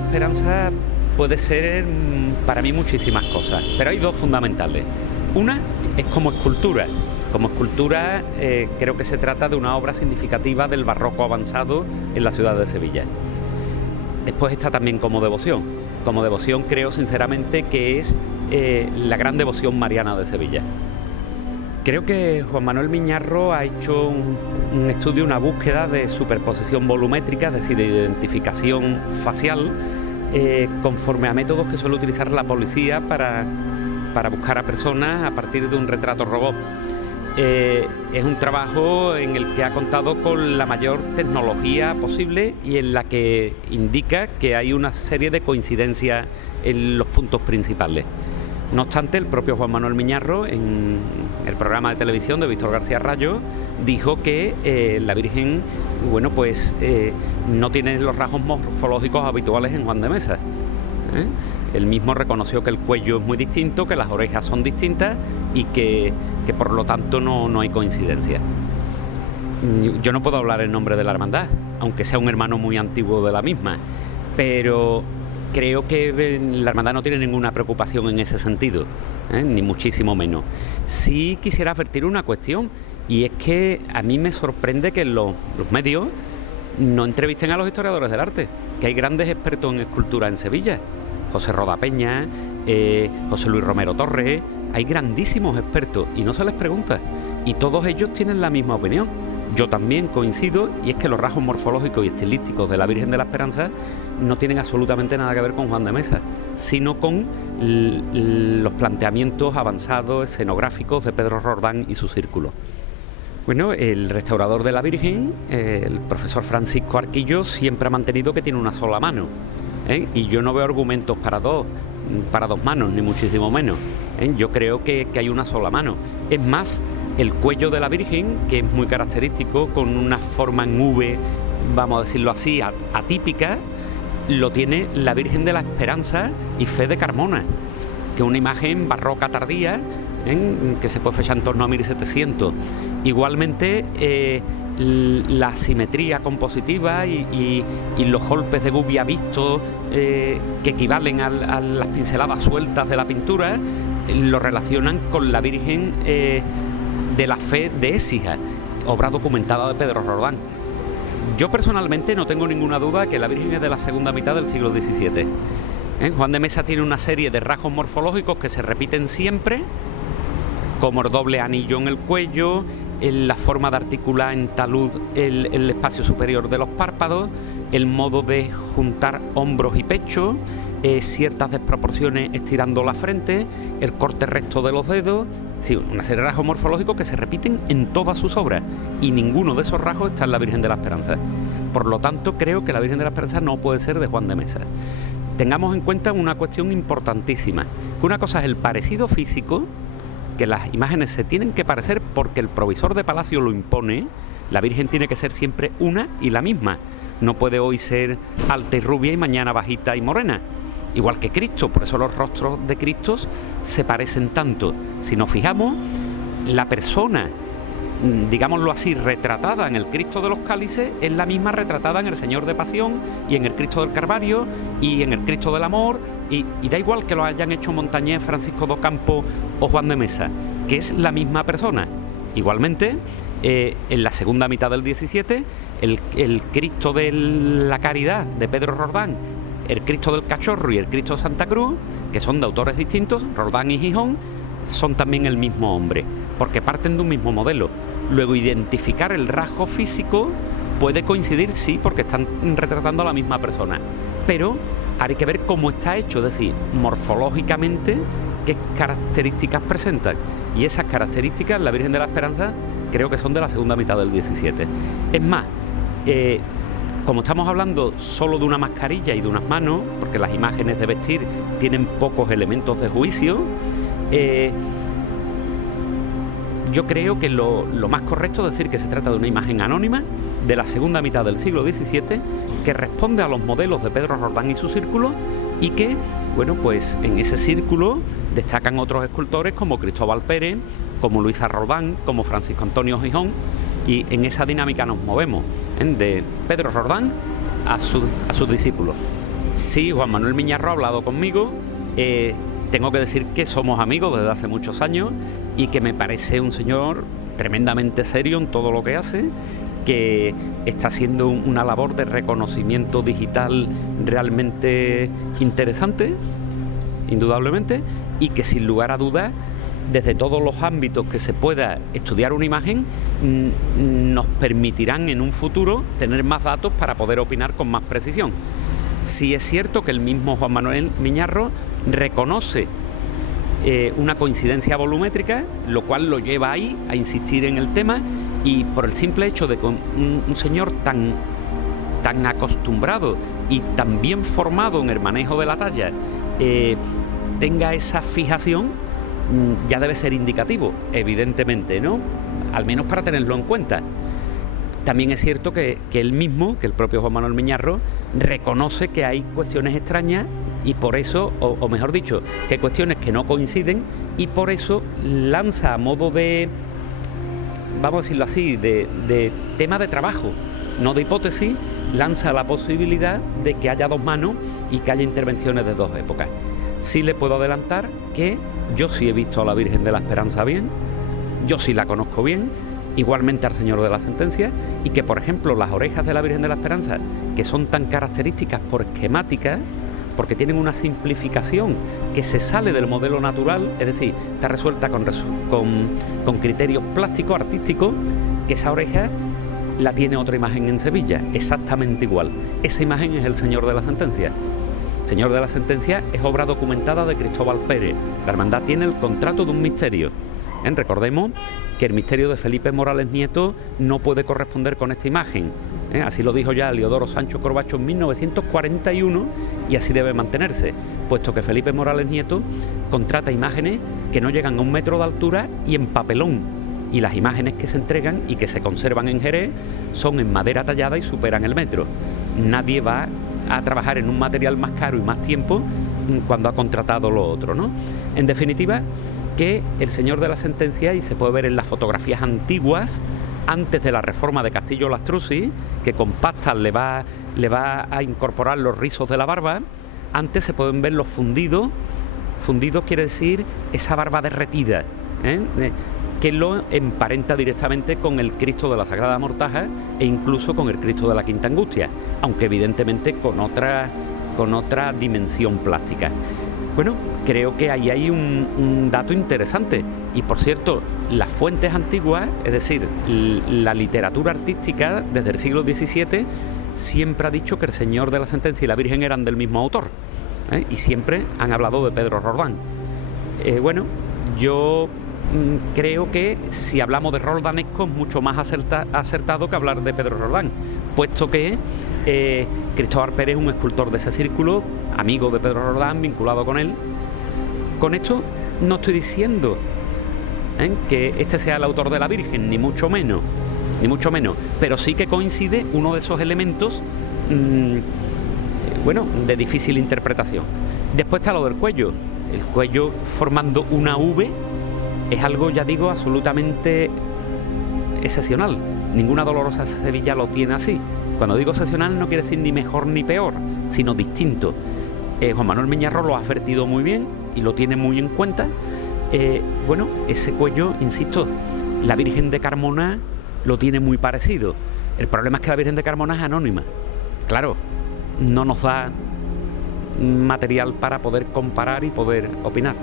la Esperanza puede ser para mí muchísimas cosas, pero hay dos fundamentales. Una es como escultura. Como escultura creo que se trata de una obra significativa del barroco avanzado en la ciudad de Sevilla. Después está también como devoción. Como devoción creo sinceramente que es la gran devoción mariana de Sevilla. Creo que Juan Manuel Miñarro ha hecho un estudio, una búsqueda de superposición volumétrica, es decir, de identificación facial, conforme a métodos que suele utilizar la policía para buscar a personas a partir de un retrato robot. Es un trabajo en el que ha contado con la mayor tecnología posible y en la que indica que hay una serie de coincidencias en los puntos principales. No obstante, el propio Juan Manuel Miñarro, en el programa de televisión de Víctor García Rayo, dijo que la Virgen, bueno, pues no tiene los rasgos morfológicos habituales en Juan de Mesa. Él mismo reconoció que el cuello es muy distinto, que las orejas son distintas y que por lo tanto no hay coincidencia. Yo no puedo hablar en nombre de la hermandad, aunque sea un hermano muy antiguo de la misma, pero creo que la hermandad no tiene ninguna preocupación en ese sentido, ni muchísimo menos. Sí quisiera advertir una cuestión, y es que a mí me sorprende que los medios no entrevisten a los historiadores del arte, que hay grandes expertos en escultura en Sevilla. José Rodapeña, José Luis Romero Torres, hay grandísimos expertos y no se les pregunta. Y todos ellos tienen la misma opinión. Yo también coincido, y es que los rasgos morfológicos y estilísticos de la Virgen de la Esperanza no tienen absolutamente nada que ver con Juan de Mesa, sino con los planteamientos avanzados escenográficos de Pedro Roldán y su círculo. Bueno, el restaurador de la Virgen, el profesor Francisco Arquillo, siempre ha mantenido que tiene una sola mano, y yo no veo argumentos para dos manos, ni muchísimo menos. Yo creo que hay una sola mano. Es más, el cuello de la Virgen, que es muy característico, con una forma en V, vamos a decirlo así, atípica, lo tiene la Virgen de la Esperanza y Fe de Carmona, que es una imagen barroca tardía, que se puede fechar en torno a 1700. Igualmente, la simetría compositiva y los golpes de gubia vistos que equivalen a las pinceladas sueltas de la pintura, lo relacionan con la Virgen de la Fe de Écija, obra documentada de Pedro Roldán. Yo personalmente no tengo ninguna duda que la Virgen es de la segunda mitad del siglo XVII. Juan de Mesa tiene una serie de rasgos morfológicos que se repiten siempre, como el doble anillo en el cuello, la forma de articular en talud el espacio superior de los párpados, el modo de juntar hombros y pecho, ciertas desproporciones estirando la frente, el corte recto de los dedos. Sí, una serie de rasgos morfológicos que se repiten en todas sus obras, y ninguno de esos rasgos está en la Virgen de la Esperanza. Por lo tanto, creo que la Virgen de la Esperanza no puede ser de Juan de Mesa. Tengamos en cuenta una cuestión importantísima, que una cosa es el parecido físico, que las imágenes se tienen que parecer porque el provisor de palacio lo impone. La Virgen tiene que ser siempre una y la misma. No puede hoy ser alta y rubia y mañana bajita y morena. Igual que Cristo, por eso los rostros de Cristo se parecen tanto. Si nos fijamos, la persona, digámoslo así, retratada en el Cristo de los Cálices es la misma retratada en el Señor de Pasión y en el Cristo del Calvario y en el Cristo del Amor, y da igual que lo hayan hecho Montañés, Francisco d'Ocampo o Juan de Mesa, que es la misma persona. Igualmente, en la segunda mitad del XVII, el Cristo de la Caridad de Pedro Roldán, el Cristo del Cachorro y el Cristo de Santa Cruz, que son de autores distintos, Roldán y Gijón, son también el mismo hombre, porque parten de un mismo modelo. Luego, identificar el rasgo físico puede coincidir, sí, porque están retratando a la misma persona, pero hay que ver cómo está hecho, es decir, morfológicamente, qué características presentan. Y esas características, la Virgen de la Esperanza, creo que son de la segunda mitad del XVII. Es más, como estamos hablando solo de una mascarilla y de unas manos, porque las imágenes de vestir tienen pocos elementos de juicio, yo creo que lo más correcto es decir que se trata de una imagen anónima de la segunda mitad del siglo XVII, que responde a los modelos de Pedro Roldán y su círculo, y que, bueno, pues en ese círculo destacan otros escultores como Cristóbal Pérez, como Luisa Roldán, como Francisco Antonio Gijón, y en esa dinámica nos movemos, de Pedro Roldán a sus discípulos. Sí, Juan Manuel Miñarro ha hablado conmigo. Tengo que decir que somos amigos desde hace muchos años y que me parece un señor tremendamente serio en todo lo que hace, que está haciendo una labor de reconocimiento digital realmente interesante, indudablemente, y que sin lugar a dudas, desde todos los ámbitos que se pueda estudiar una imagen, nos permitirán en un futuro tener más datos para poder opinar con más precisión. Sí es cierto que el mismo Juan Manuel Miñarro reconoce una coincidencia volumétrica, lo cual lo lleva ahí a insistir en el tema, y por el simple hecho de que un señor tan acostumbrado y tan bien formado en el manejo de la talla tenga esa fijación, ya debe ser indicativo, evidentemente, ¿no? Al menos para tenerlo en cuenta. También es cierto que él mismo, que el propio Juan Manuel Miñarro, reconoce que hay cuestiones extrañas y por eso, o mejor dicho, que hay cuestiones que no coinciden, y por eso lanza a modo de, vamos a decirlo así, de tema de trabajo, no de hipótesis, lanza la posibilidad de que haya dos manos y que haya intervenciones de dos épocas. Sí le puedo adelantar que yo sí he visto a la Virgen de la Esperanza bien, yo sí la conozco bien, igualmente al Señor de la Sentencia, y que por ejemplo las orejas de la Virgen de la Esperanza, que son tan características por esquemática, porque tienen una simplificación que se sale del modelo natural, es decir, está resuelta con criterios plásticos, artísticos, que esa oreja la tiene otra imagen en Sevilla, exactamente igual. Esa imagen es el Señor de la Sentencia. Señor de la Sentencia es obra documentada de Cristóbal Pérez. La hermandad tiene el contrato de un misterio. Recordemos que el misterio de Felipe Morales Nieto no puede corresponder con esta imagen. Así lo dijo ya Leodoro Sancho Corbacho en 1941 y así debe mantenerse, puesto que Felipe Morales Nieto contrata imágenes que no llegan a 1 metro de altura y en papelón. Y las imágenes que se entregan y que se conservan en Jerez son en madera tallada y superan el metro. Nadie va a trabajar en un material más caro y más tiempo cuando ha contratado lo otro, ¿no? En definitiva, que el Señor de la Sentencia, y se puede ver en las fotografías antiguas, antes de la reforma de Castillo Lastrucci, que con pastas le va a incorporar los rizos de la barba, antes se pueden ver los fundidos. Fundidos quiere decir esa barba derretida, que lo emparenta directamente con el Cristo de la Sagrada Mortaja e incluso con el Cristo de la Quinta Angustia, aunque evidentemente con otra dimensión plástica. Bueno, creo que ahí hay un dato interesante. Y por cierto, las fuentes antiguas, es decir, la literatura artística desde el siglo XVII, siempre ha dicho que el Señor de la Sentencia y la Virgen eran del mismo autor, y siempre han hablado de Pedro Roldán. Bueno, yo creo que si hablamos de roldanesco es mucho más acertado que hablar de Pedro Roldán, puesto que Cristóbal Pérez es un escultor de ese círculo, amigo de Pedro Roldán, vinculado con él. Con esto no estoy diciendo que este sea el autor de la Virgen, ni mucho menos, pero sí que coincide uno de esos elementos de difícil interpretación. Después está lo del cuello. El cuello formando una V es algo, ya digo, absolutamente excepcional. Ninguna Dolorosa Sevilla lo tiene así. Cuando digo excepcional no quiere decir ni mejor ni peor, sino distinto. Juan Manuel Miñarro lo ha advertido muy bien y lo tiene muy en cuenta. Ese cuello, insisto, la Virgen de Carmona lo tiene muy parecido. El problema es que la Virgen de Carmona es anónima. Claro, no nos da material para poder comparar y poder opinar.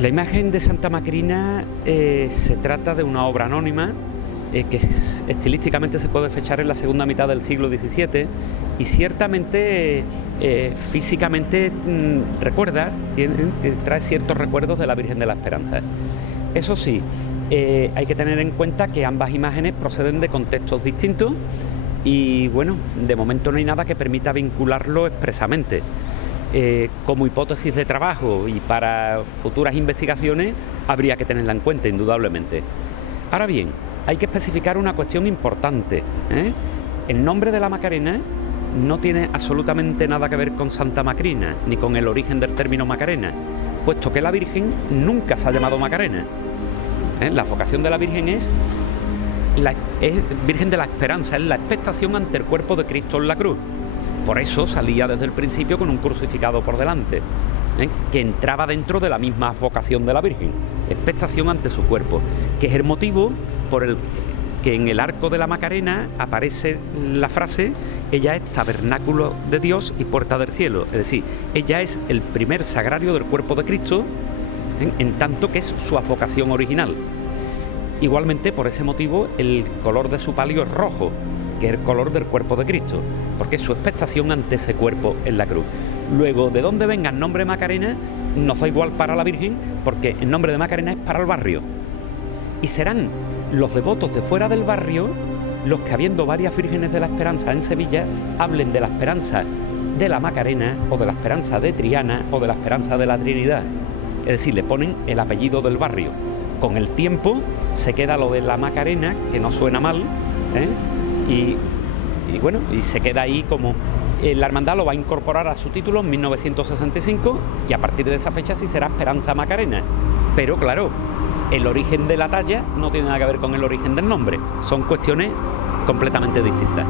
La imagen de Santa Macrina se trata de una obra anónima que estilísticamente se puede fechar en la segunda mitad del siglo XVII y ciertamente físicamente trae ciertos recuerdos de la Virgen de la Esperanza. Eso sí, hay que tener en cuenta que ambas imágenes proceden de contextos distintos y bueno, de momento no hay nada que permita vincularlo expresamente. Como hipótesis de trabajo y para futuras investigaciones habría que tenerla en cuenta, indudablemente. Ahora bien, hay que especificar una cuestión importante. El nombre de la Macarena no tiene absolutamente nada que ver con Santa Macrina, ni con el origen del término Macarena, puesto que la Virgen nunca se ha llamado Macarena. La vocación de la Virgen es Virgen de la Esperanza, es la expectación ante el cuerpo de Cristo en la cruz. Por eso salía desde el principio con un crucificado por delante, que entraba dentro de la misma vocación de la Virgen, expectación ante su cuerpo, que es el motivo por el que en el arco de la Macarena aparece la frase: ella es tabernáculo de Dios y puerta del cielo, es decir, ella es el primer sagrario del cuerpo de Cristo, en tanto que es su vocación original. Igualmente, por ese motivo, el color de su palio es rojo, que es el color del cuerpo de Cristo, porque es su expectación ante ese cuerpo en la cruz. Luego, de dónde venga el nombre Macarena, nos da igual para la Virgen, porque el nombre de Macarena es para el barrio. Y serán los devotos de fuera del barrio los que, habiendo varias vírgenes de la Esperanza en Sevilla, hablen de la Esperanza de la Macarena, o de la Esperanza de Triana, o de la Esperanza de la Trinidad. Es decir, le ponen el apellido del barrio. Con el tiempo se queda lo de la Macarena, que no suena mal, y bueno, y se queda ahí como... La hermandad lo va a incorporar a su título en 1965, y a partir de esa fecha sí será Esperanza Macarena. Pero claro, el origen de la talla no tiene nada que ver con el origen del nombre, son cuestiones completamente distintas.